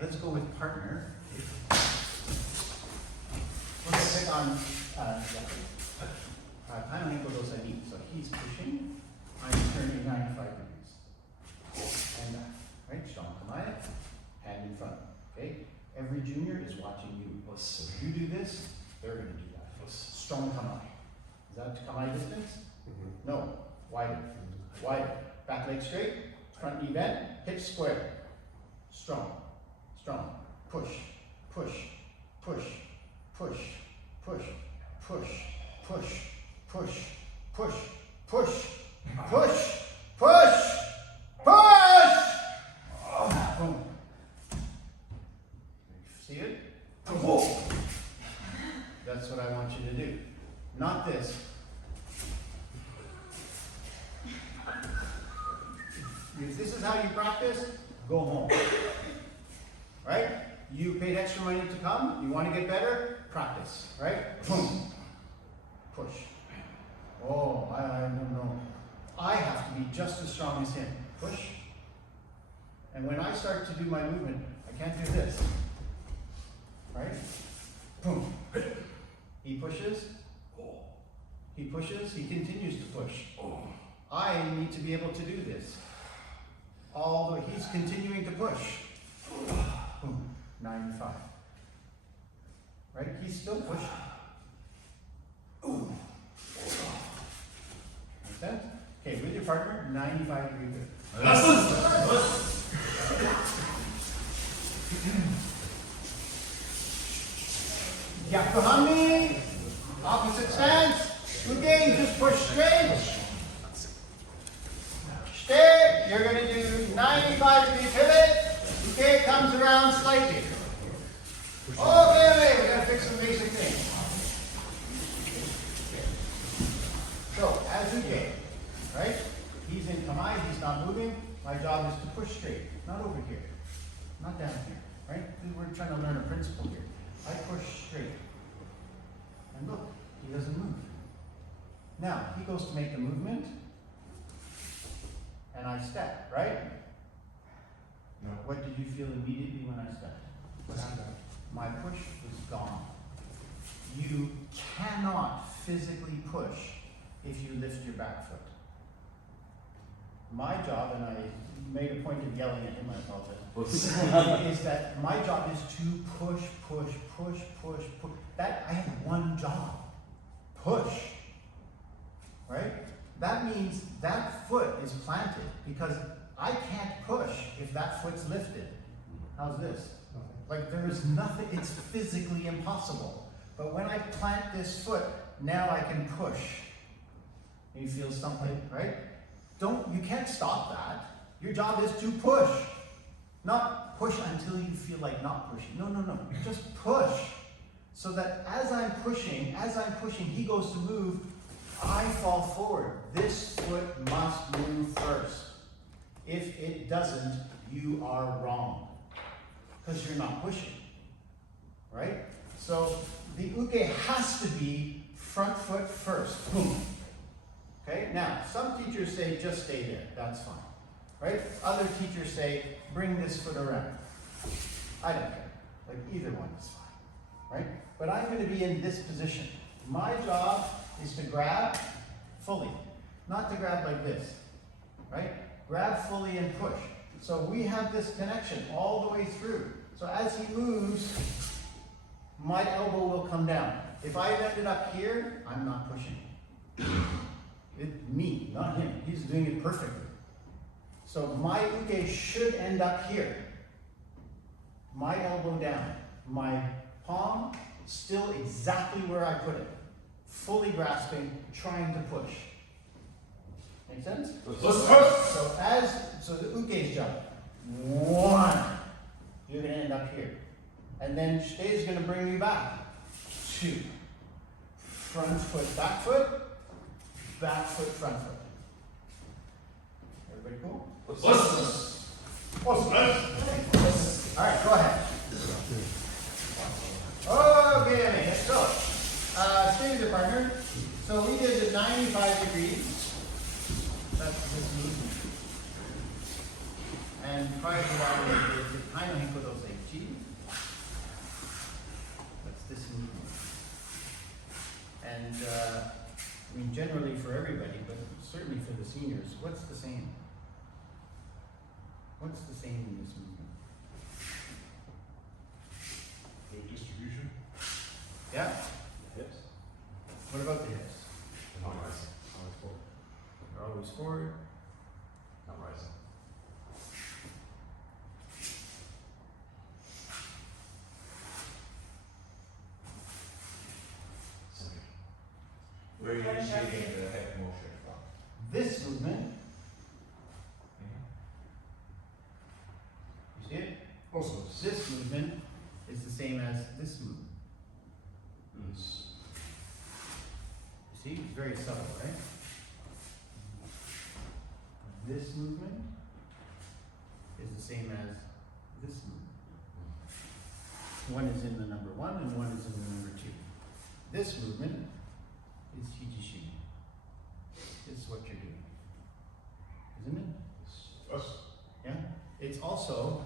let's go with partner. Let's pick on kind of those I need. So he's pushing, I'm turning 95 degrees. And back, right? Strong kamaya, hand in front. Okay? Every junior is watching you. So if you do this, they're going to do that. Strong kamaya. Is that kamaya distance? No. Wider. Wider. Back leg straight, front knee bent, hips square. Strong. Strong. Push. Push. Push. Push. Push. Push. Push. Push. Push. Push. Push. Push. Push. Boom. See it? Whoa. That's what I want you to do. Not this. If this is how you practice, go home. Right? You paid extra money to come. You want to get better? Practice. Right? Boom. Push. Oh, I don't know. I have to be just as strong as him. Push. And when I start to do my movement, I can't do this. Right? Boom. He pushes. He pushes. He continues to push. I need to be able to do this. Although he's continuing to push. Boom. 95. Right? He's still pushing. Make sense? Okay, with your partner, 95 degree good. Yakuhami, opposite stance. Again, just push straight. Stay. You're going to do 95 degree pivot. Okay, comes around slightly. Okay, we're going to fix some basic things. So, as Uke, right? He's in Kamai, he's not moving. My job is to push straight, not over here, not down here, right? We're trying to learn a principle here. I push straight. And look, he doesn't move. Now, he goes to make the movement, and I step, right? No. What did you feel immediately when I stepped? My push was gone. You cannot physically push if you lift your back foot. My job, and I made a point of yelling at him, I apologize, is that my job is to push, push, push, push, push. That, I have one job. Push. Right? That means that foot is planted because I can't push if that foot's lifted. How's this? Like there is nothing, it's physically impossible. But when I plant this foot, now I can push. You feel something, right? You can't stop that. Your job is to push. Not push until you feel like not pushing. No, no, no. Just push. So that as I'm pushing, he goes to move, I fall forward. This foot must move first. If it doesn't, you are wrong. Because you're not pushing. Right? So the uke has to be front foot first. Boom. Okay? Now, some teachers say just stay there. That's fine. Right? Other teachers say bring this foot around. I don't care. Like either one is fine. Right? But I'm going to be in this position. My job is to grab fully. Not to grab like this. Right? Grab fully and push. So we have this connection all the way through. So as he moves, my elbow will come down. If I ended up here, I'm not pushing. It's me, not him. He's doing it perfectly. So my uke should end up here. My elbow down. My palm still exactly where I put it. Fully grasping, trying to push. Make sense? So the uke's jump. 1. You're going to end up here. And then shite is going to bring me back. 2. Front foot, back foot. Back foot, front foot. Everybody cool? Alright, go ahead. Okay, let's go. Stay with your partner. So we did the 95 degrees. That's this movement. And prior to that, we did the kind of thing for those things. achieved? What's this movement? And I mean, generally for everybody, but certainly for the seniors, what's the same? What's the same in this movement? The distribution? Yeah? Hips? What about the hips? Not rising. Always forward. They're always forward. Not rising. Centered. Where are you initiating the head motion from? This movement, you see it? Also, This movement is the same as this movement. You see, it's very subtle, right? This movement is the same as this movement. One is in the number 1 and one is in the number 2. This movement is Hijishin. This is what you're doing. Isn't it? us. Yeah? It's also,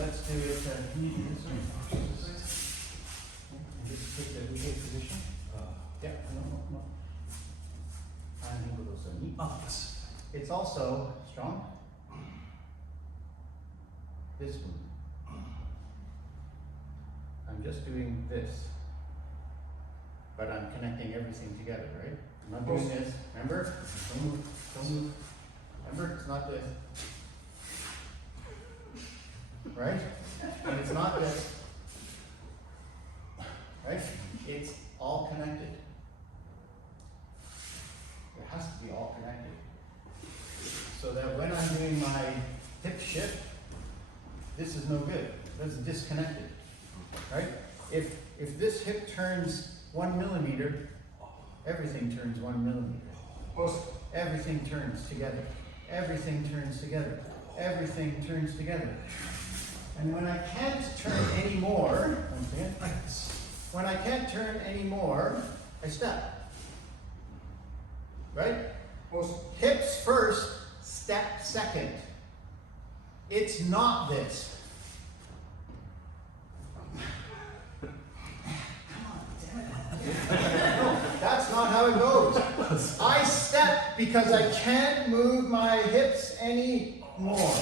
let's do it, can you do this one? Just take the uke position. Yeah, no. It's also strong. This one. I'm just doing this. But I'm connecting everything together, right? I'm not doing this. Remember? Don't move. Don't move. Remember, it's not this. Right? And it's not this. Right? It's all connected. It has to be all connected. So that when I'm doing my hip shift, this is no good. This is disconnected. Right? If this hip turns 1 millimeter, everything turns 1 millimeter. Everything turns together. Everything turns together. Everything turns together. And when I can't turn any more, when I can't turn any more, I step. Right? Hips first, step second. It's not this. No, that's not how it goes. I step because I can't move my hips anymore.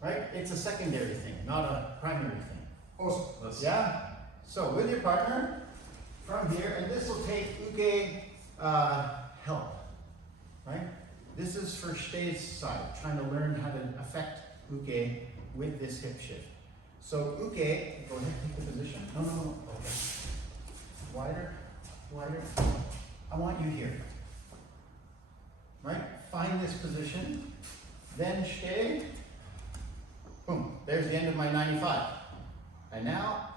Right? It's a secondary thing, not a primary thing. Yeah? So with your partner, from here, and this will take uke help. Right? This is for Shtei's side, trying to learn how to affect uke with this hip shift. So uke, go ahead, take the position. No. Okay. Wider. I want you here. Right? Find this position. Then Shtei. Boom. There's the end of my 95. And now,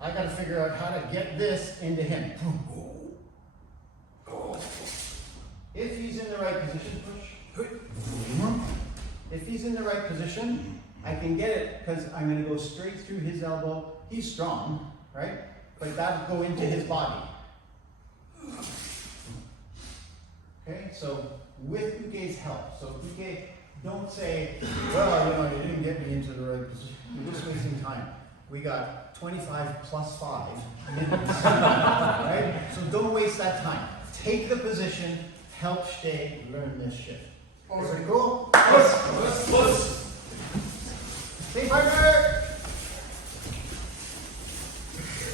I got to figure out how to get this into him. If he's in the right position, push. If he's in the right position, I can get it because I'm going to go straight through his elbow. He's strong, right? But that'll go into his body. Okay, so with uke's help. So uke, don't say, well, you didn't get me into the right position. You're just wasting time. We got 25 plus 5 minutes, right? So don't waste that time. Take the position, help Shtei learn this shift. Pretty cool? Hey, partner!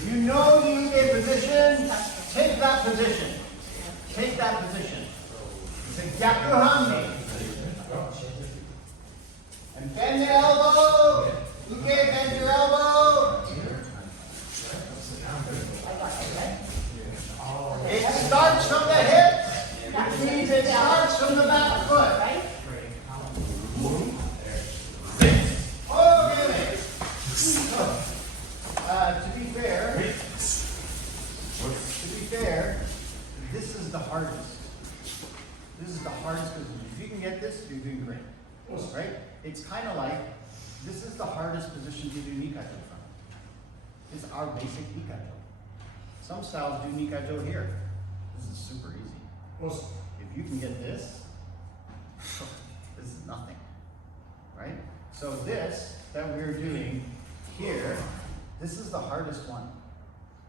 You know the uke position, take that position. Take that position. It's a gyakuhanmi. And bend the elbow. Uke, bend your elbow. It starts from the hip. That means it starts from the back foot. Okay. To be fair, this is the hardest. This is the hardest position. If you can get this, you're doing great. Right? It's kind of like, this is the hardest position to do Nikaijo from. It's our basic Nikaijo. Some styles do Nikaijo here. This is super easy. If you can get this, this is nothing. Right? So this that we're doing here, this is the hardest one.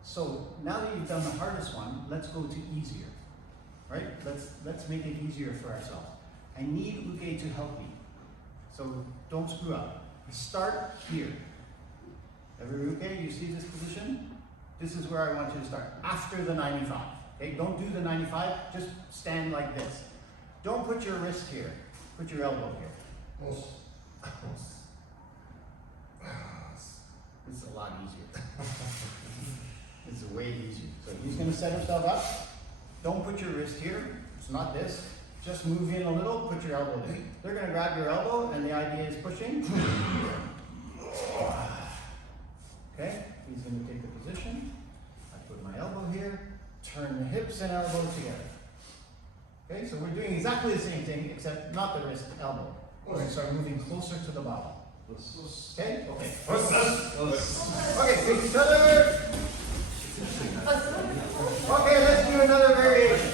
So now that you've done the hardest one, let's go to easier, right? Let's make it easier for ourselves. I need Uke to help me. So don't screw up. Start here. Every Uke, you see this position? This is where I want you to start, after the 95. Okay, don't do the 95, just stand like this. Don't put your wrist here, put your elbow here. It's a lot easier. It's way easier. So he's going to set himself up. Don't put your wrist here. It's not this. Just move in a little, put your elbow in. They're going to grab your elbow, and the idea is pushing. Okay, he's going to take the position. I put my elbow here, turn the hips and elbow together. Okay, so we're doing exactly the same thing, except not the wrist, elbow. We're going to start moving closer to the bottom. Okay? Okay. Okay, face each other. Okay, let's do another variation.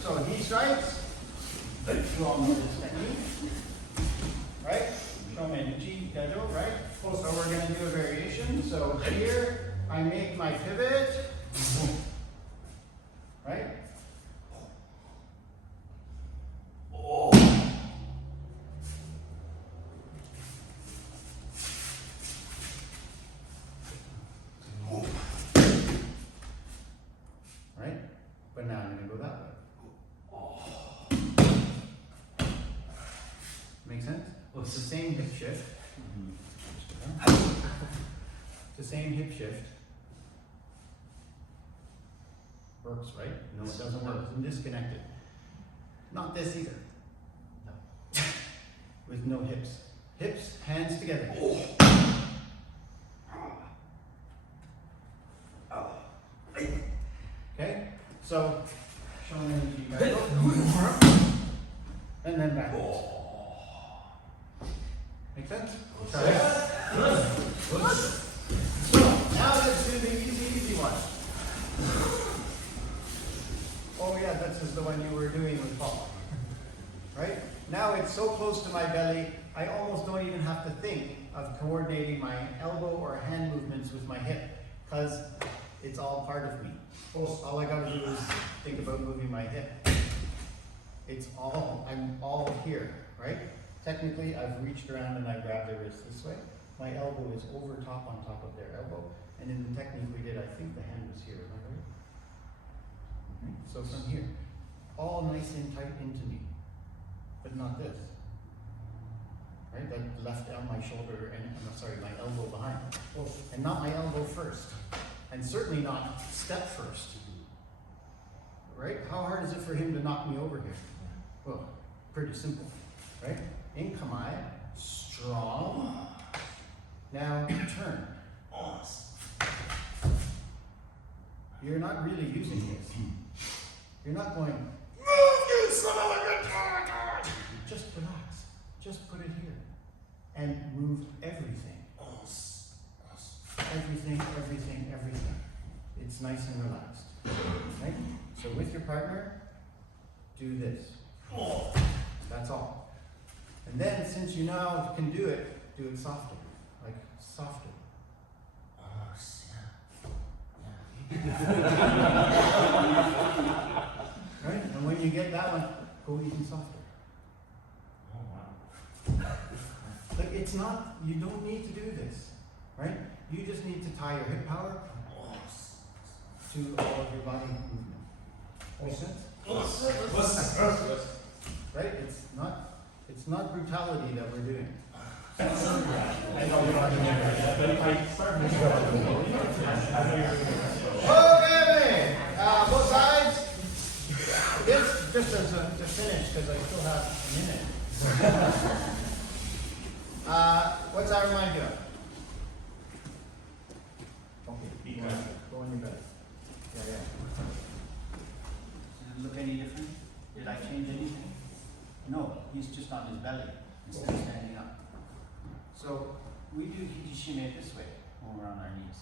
So he strikes. You all know this technique. Right? Shomen-ichi gajo, right? So we're going to do a variation. So here, I make my pivot. Right? Right? But now I'm going to go that way. Make sense? Well, it's the same hip shift. It's the same hip shift. Works, right? No, it doesn't work. It's disconnected. Not this either. No. With no hips. Hips, hands together. Okay? So, shomen-ichi gajo. And then backwards. Make sense? Try it. So, now let's do the easy one. Oh yeah, this is the one you were doing with Paul. Right? Now it's so close to my belly, I almost don't even have to think of coordinating my elbow or hand movements with my hip, because it's all part of me. All I gotta do is think about moving my hip. I'm all here, right? Technically, I've reached around and I grabbed their wrist this way. My elbow is over top on top of their elbow. And in the technique we did, I think the hand was here, am I right? So from here, all nice and tight into me, but not this. Right? Like left on my shoulder and, my elbow behind. And not my elbow first. And certainly not step first. Right? How hard is it for him to knock me over here? Well, pretty simple. Right? In kamae, strong. Now turn. You're not really using this. You're not going, just relax. Just put it here. And move everything. Everything. It's nice and relaxed. Right? So with your partner, do this. That's all. And then, since you now can do it softer. Like, softer. Right? And when you get that one, go even softer. Like, it's not, you don't need to do this. Right? You just need to tie your hip power to all of your body movement. Make sense? Right? It's not brutality that we're doing. Okay, both sides. Just to finish, because I still have a minute. What's that remind you of? Okay, go on your bed. Yeah. Does it look any different? Did I change anything? No, he's just on his belly instead of standing up. So we do hijishime this way when we're on our knees.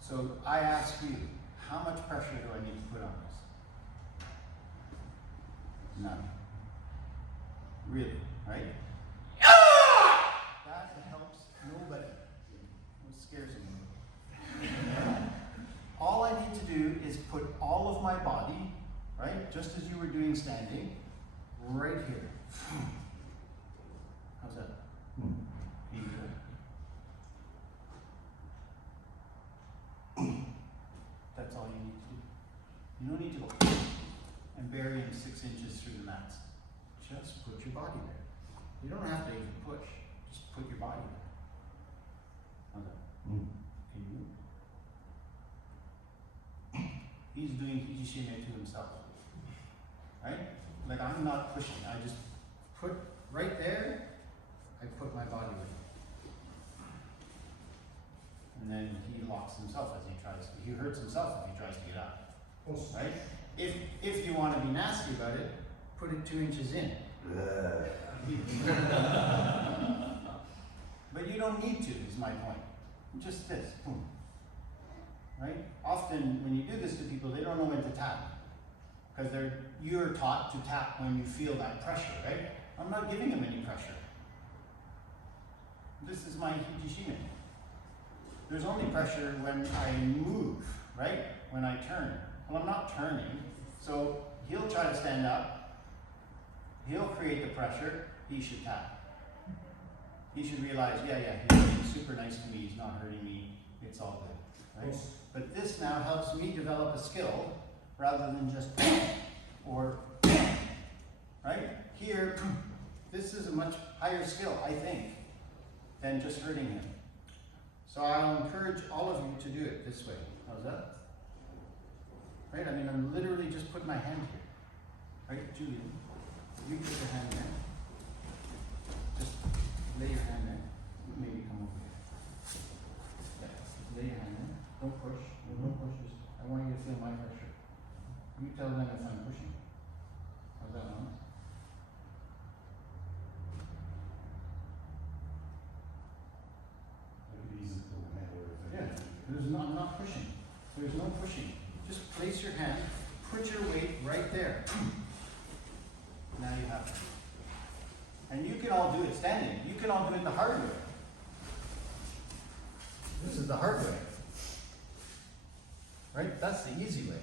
So I ask you, how much pressure do I need to put on this? None. Really, right? That helps nobody. It scares me. All I need to do is put all of my body, right, just as you were doing standing, right here. How's that? That's all you need to do. You don't need to go and bury him 6 inches through the mats. Just put your body there. You don't have to even push. Just put your body there. How's that? Can you move? He's doing Hijishime to himself. Right? Like I'm not pushing. I just put right there, I put my body with it. And then he locks himself as he tries to, he hurts himself if he tries to get up. Right? If you want to be nasty about it, put it 2 inches in. But you don't need to, is my point. Just this, boom. Right? Often when you do this to people, they don't know when to tap. Because you're taught to tap when you feel that pressure, right? I'm not giving them any pressure. This is my Hijishime. There's only pressure when I move, right? When I turn. Well, I'm not turning, so he'll try to stand up. He'll create the pressure. He should tap. He should realize, yeah, he's being super nice to me. He's not hurting me. It's all good, right? But this now helps me develop a skill rather than just or right? Here, this is a much higher skill, I think, than just hurting him. So I'll encourage all of you to do it this way. How's that? Right? I mean, I'm literally just putting my hand here. Right, Julian? You put your hand there. Just lay your hand there. Maybe come over here. Yeah. Lay your hand there. Don't push. Don't push. I want you to feel my pressure. You tell them if I'm pushing. How's that on? Yeah. I'm not pushing. There's no pushing. Just place your hand, put your weight right there. Now you have it. And you can all do it standing. You can all do it the hard way. This is the hard way. Right? That's the easy way.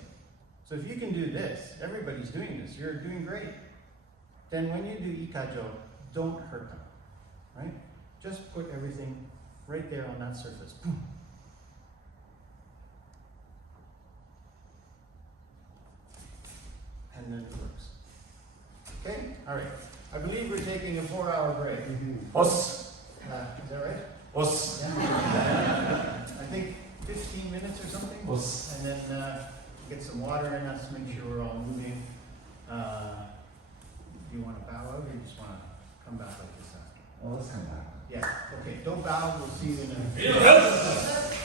So if you can do this, everybody's doing this, you're doing great. Then when you do ikajo, don't hurt them. Right? Just put everything right there on that surface. Boom. And then it works. Okay? Alright. I believe we're taking a 4-hour break. Os. Is that right? Os. Yeah. I think 15 minutes or something. Os. And then get some water in us, make sure we're all moving. Do you want to bow out or you just want to come back like this? Well, let's come back. Yeah. Okay. Don't bow. We'll see you in a minute.